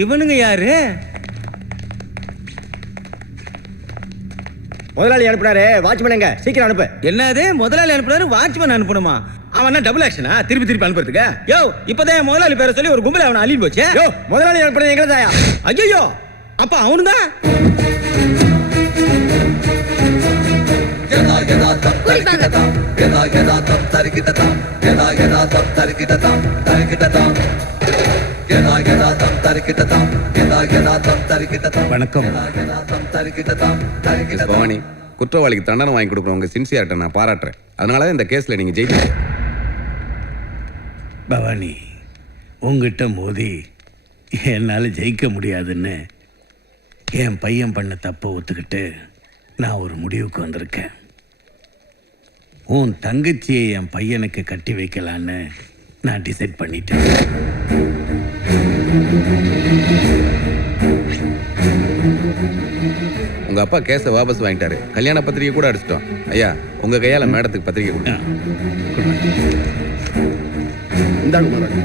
இவனுங்க யாரு? முதலாளி அனுப்புறாரு, வாட்ச்மேன் எங்க? சீக்கிரம் அனுப்பு. என்னது முதலாளி அனுப்புறாரு, வாட்ச்மேன் அனுப்பணுமா? அவன் டபுள் ஆக்ஷனா? திருப்பி அனுப்புறதுக்கு? யோ இப்பதான் முதலாளி பேரை சொல்லி ஒரு கும்பல அவனை அழிவு போச்சு. யோ முதலாளி அனுப்புறது எங்கதாயா? ஐயோ அப்ப அவனுதான். வணக்கம் பவானி. குற்றவாளிக்கு தண்டனை வாங்கி கொடுக்குற உங்க சின்சியாரிட்ட நான் பாராட்டுறேன். அதனால இந்த கேஸ்ல நீங்க ஜெயிக்க. பவானி, உங்ககிட்ட மோதி என்னால் ஜெயிக்க முடியாதுன்னு என் பையன் பண்ண தப்பை ஒத்துக்கிட்டு நான் ஒரு முடிவுக்கு வந்திருக்கேன். உன் தங்கச்சியை என் பையனுக்கு கட்டி வைக்கலான்னு நான் டிசைட் பண்ணிட்டேன். உங்க அப்பா கேஸை வாபஸ் வாங்கிட்டாரு. கல்யாண பத்திரிகை கூட அடிச்சிட்டோம். ஐயா உங்க கையால மேடத்துக்கு பத்திரிகை கொடுங்க. இந்தாங்க முதலாளி.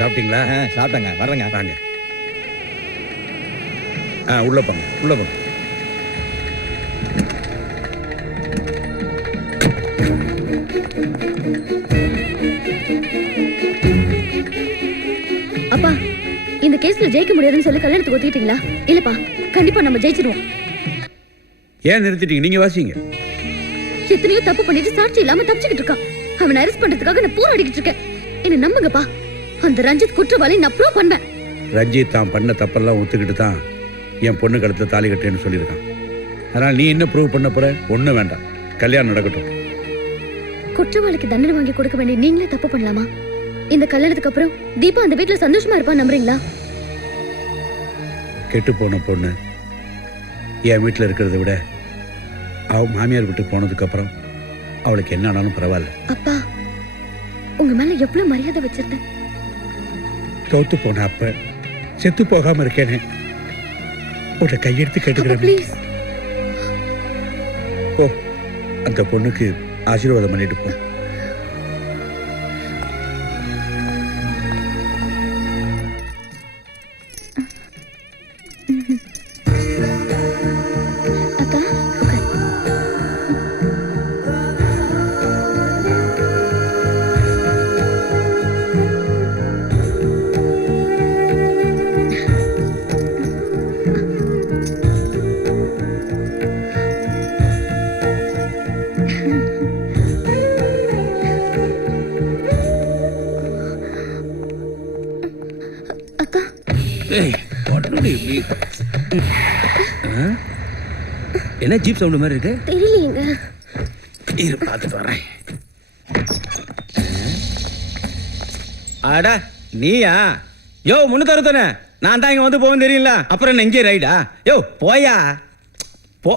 சாப்பிட்டீங்களா? சாப்பிட்டங்க, வர்றேங்க. வாங்க. உள்ள போங்க, உள்ள போங்க. அப்பா, இந்த கேஸ்ல ஜெயிக்க முடியாதுன்னு சொல்லி கல்யாணத்துக்கு ஒத்துக்கிட்டீங்களா? இல்லப்பா, கண்டிப்பா நம்ம ஜெயிச்சிருவோம். ஏன் நிறுத்திட்டீங்க? நீங்க வாசிங்க. எத்தனையோ தப்பு பண்ணிட்டு சாட்சி இல்லாம தப்பிச்சுக்கிட்டு இருக்கான். அவனை அரெஸ்ட் பண்றதுக்காக நான் போராடிக்கிட்டு இருக்கேன். என்ன நம்புங்கப்பா, அந்த ரஞ்சித் குற்றவாளி நான் ப்ரூவ் பண்ணுவேன். ரஞ்சித் தான் பண்ண தப்பெல்லாம் ஒத்துக்கிட்டு தான் என் பொண்ணு கழுத்துல தாலி கட்டேன்னு சொல்லியிருக்கான். அதனால் நீ என்ன ப்ரூவ் பண்ண போற? ஒன்றும் வேண்டாம், கல்யாணம் நடக்கட்டும். குற்றவாளிக்கு தண்டனை வாங்கி கொடுக்க வேண்டிய நீங்களே தப்பு பண்ணலாமா? இந்த கல்யாணத்துக்கு அப்புறம் தீபா அந்த வீட்டுல சந்தோஷமா இருப்பான்னு நம்புறீங்களா? கெட்டு போன பொண்ணு என் வீட்டில் இருக்கிறத விட அவ மாமியார் வீட்டுக்கு போனதுக்கு அப்புறம் அவளுக்கு என்ன ஆனாலும் பரவாயில்ல. அப்பா, உங்க மேல எவ்வளவு மரியாதை வச்சிருந்தேன். தோத்து போன அப்ப செத்து போகாம இருக்கேனே, உன்னை கையெடுத்து கேட்டுக்கிறேன். ப்ளீஸ். ஓ, அந்த பொண்ணுக்கு ஆசீர்வாதம் பண்ணிட்டு போ. அக்கா, அக்கா. என்ன ஜீப் சவுண்ட் மாதிரி இருக்கு? தெரியலையேங்க. இரு பார்த்துட்டு வரேன். ஆடா நீயா? யோ முன்னு தருத்தனே, நான் தான் இங்க வந்து போவேன் தெரியல. அப்புறம் என்ன இங்கே ரைடா? யோ போயா போ.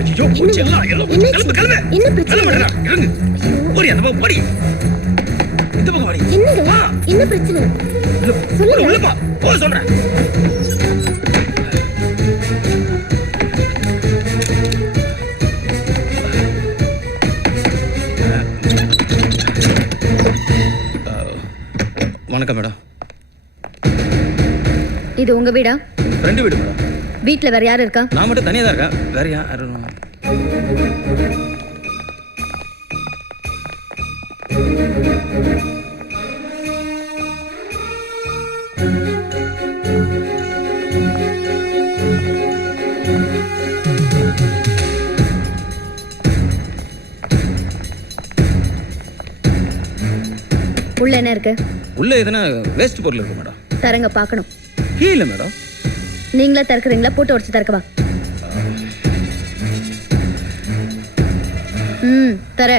ஐயோ போச்சு எல்லாம். கிளம்பு கிளம்பு. என்ன பிரச்சனை? இறங்கு. போடி அந்த பக்கம் போடி. இந்த பக்கம் போடி. என்னங்க? என்ன பிரச்சனை? சொல்லுங்க. உள்ள போ. போ சொல்றேன். வணக்கம் மேடம். இது உங்க வீடா? ஃப்ரெண்டு வீடு மேடம். வீட்ல வேற யாரு இருக்கா? நான் மட்டும் தனியா தான் இருக்கேன். வேற யாரும்? உள்ள என்ன இருக்கு? உள்ள எதனா வேஸ்ட் பொருள் இருக்கு மேடம். தரங்க பார்க்கணும். கீழே மேடம். நீங்களா திறக்கிறீங்களா? போட்டு உடச்சு திறக்கவா? தர.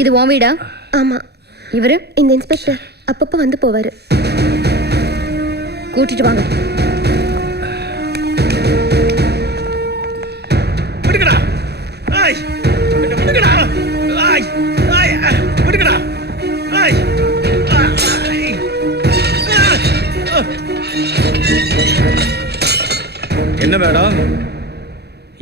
இது உன் வீடா? ஆமா, இவரு இந்த இன்ஸ்பெக்டர் அப்பப்ப வந்து போவாரு. கூட்டிட்டு வாங்க. விடுங்கடா. ஏய், விடுங்கடா. ஏய், ஏய், விடுங்கடா. ஏய். என்ன மேடம்,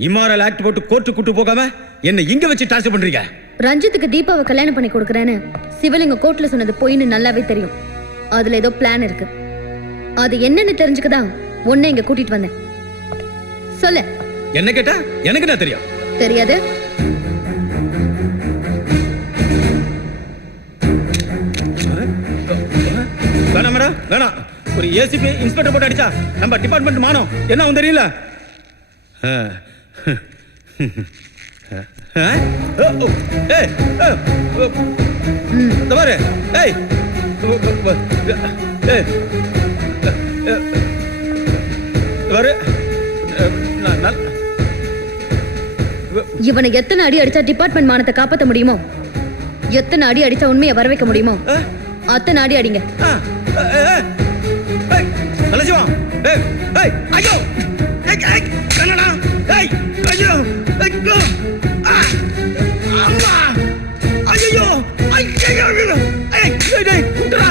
இமாரல் ஆக்ட் போட்டு கோர்ட்டு கூட்டு போகாம என்ன இங்க வச்சு டார்ச்சர் பண்றீங்க? ரஞ்சித்துக்கு தீபாவை கல்யாணம் பண்ணி கொடுக்குறேன்னு சிவலிங்க கோர்ட்ல சொன்னது பொய்ன்னு நல்லாவே தெரியும். அதுல ஏதோ பிளான் இருக்கு. அது என்னன்னு தெரிஞ்சுக்கதான் உன்னை இங்க கூட்டிட்டு வந்தேன். சொல்லு. என்ன கேட்டா எனக்கு என்ன தெரியும்? தெரியாது. வேணாம் மேடம், வேணாம். ஒரு ஏசிபி இன்ஸ்பெக்டர் போட்டு அடிச்சா நம்ம டிபார்ட்மெண்ட் மானம் என்ன ஆகும் தெரியல. பாரு. ஏய், பாரு. இவனை எத்தனை அடி அடிச்சா டிபார்ட்மெண்ட் மானத்தை காப்பாற்ற முடியுமோ, எத்தனை அடி அடிச்சா உண்மையை வர வைக்க முடியுமோ அத்தனை அடி அடிங்க. நல்லசிவா. ஐயோ, என்னடா? ஐயோ, அம்மா, ஐயோ, குட்டுறா.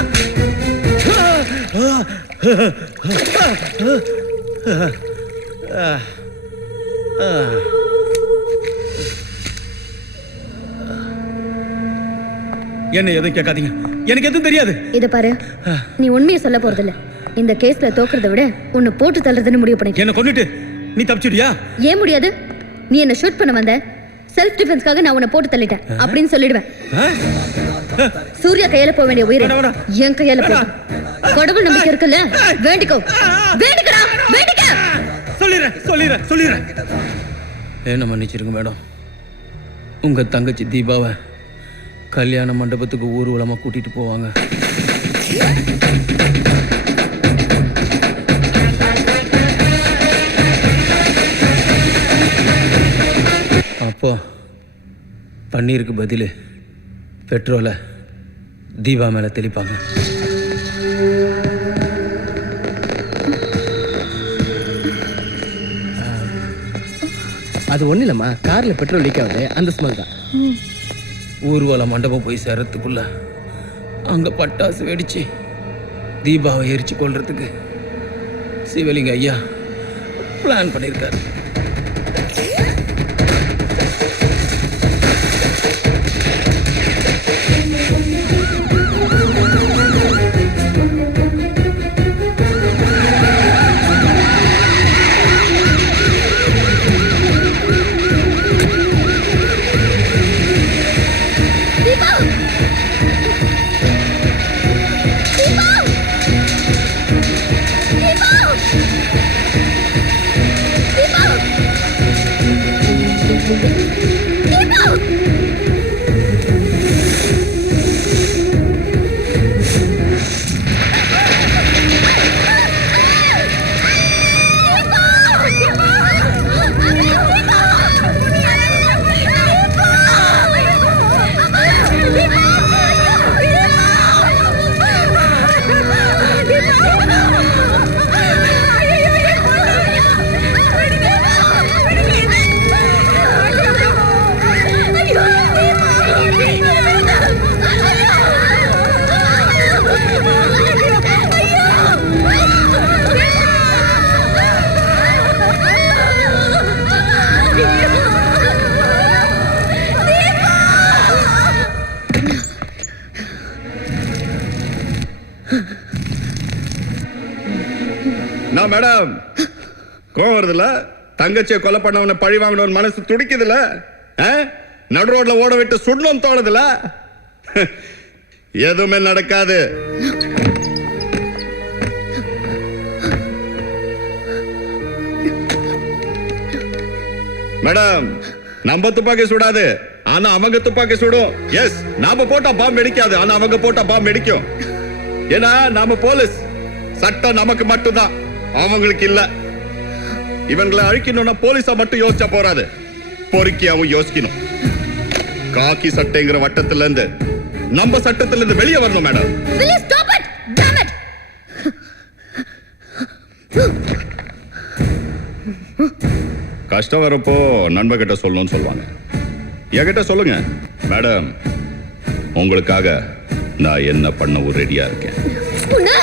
என்ன எதுவும் கேட்காதீங்க, எனக்கு எதுவும் தெரியாது. இத பாரு, நீ உண்மையை சொல்ல போறதில்ல. இந்த கேஸ்ல தோக்குறதை விட உன்னை போட்டு தள்ளுறதுன்னு முடிவு பண்ணி. என்ன கொன்னுட்டு நீ தப்பிச்சுடியா? ஏன் முடியாது? நீ என்ன ஷூட் பண்ண வந்த, செல்ஃப் டிஃபென்ஸ்க்காக நான் உன்னை போட்டு தள்ளிட்டேன் அப்படின்னு சொல்லிடுவேன். சூர்யா கையில போக வேண்டிய உயிரை என் கையில போ. கடவுள் நம்பிக்கை இருக்குல்ல, வேண்டிக்கோ. வேண்டிக்கடா, வேண்டிக்க. சொல்லிடுறேன். என்ன மன்னிச்சிருங்க மேடம். உங்க தங்கச்சி தீபாவை கல்யாண மண்டபத்துக்கு ஊர்வலமா கூட்டிட்டு போவாங்க. அப்போ பன்னீருக்கு பதில் பெட்ரோலை தீபா மேல தெளிப்பாங்க. அது ஒண்ணு இல்லம்மா, கார்ல பெட்ரோல் லீக் ஆகுது, அந்த ஸ்மெல் தான். ஊர்வல மண்டபம் போய் சேரத்துக்குள்ள அங்க பட்டாசு வெடிச்சு தீபாவை எரிச்சு கொள்றதுக்கு சிவலிங்க ஐயா பிளான் பண்ணியிருக்காரு. நான் மேடம் கோவம் வருதுல, தங்கச்சியை கொலை பண்ணவனை பழி வாங்கணும்னு மனசு துடிக்குதுல, நடு ரோட்ல ஓட விட்டு சுடணும் தோணுதுல, எதுவுமே நடக்காது. மேடம், நம்ம துப்பாக்கி சுடாது, ஆனா அவங்க துப்பாக்கி சுடும். எஸ், நாம போட்டா பாம்பு வெடிக்காது, ஆனா அவங்க போட்டா பாம்பு வெடிக்கும். ஏன்னா நாம போலீஸ், சட்டம் நமக்கு மட்டும்தான், அவங்களுக்கு இல்ல. இவங்களை அழிக்கணும்னா போலீஸா மட்டும் யோசிச்சா போறாது, பொறுக்கியாவும் யோசிக்கணும். காக்கி சட்டைங்கிற வட்டத்துல இருந்து நம்ம சட்டத்துல இருந்து வெளியே வரணும் madam. Will you stop it? Damn it! கஷ்டம் வரப்போ நண்ப கிட்ட சொல்லணும்னு சொல்லுவாங்க. என்கிட்ட சொல்லுங்க மேடம், உங்களுக்காக நான் என்ன பண்ணவும் ரெடியா இருக்கேன். உன்னை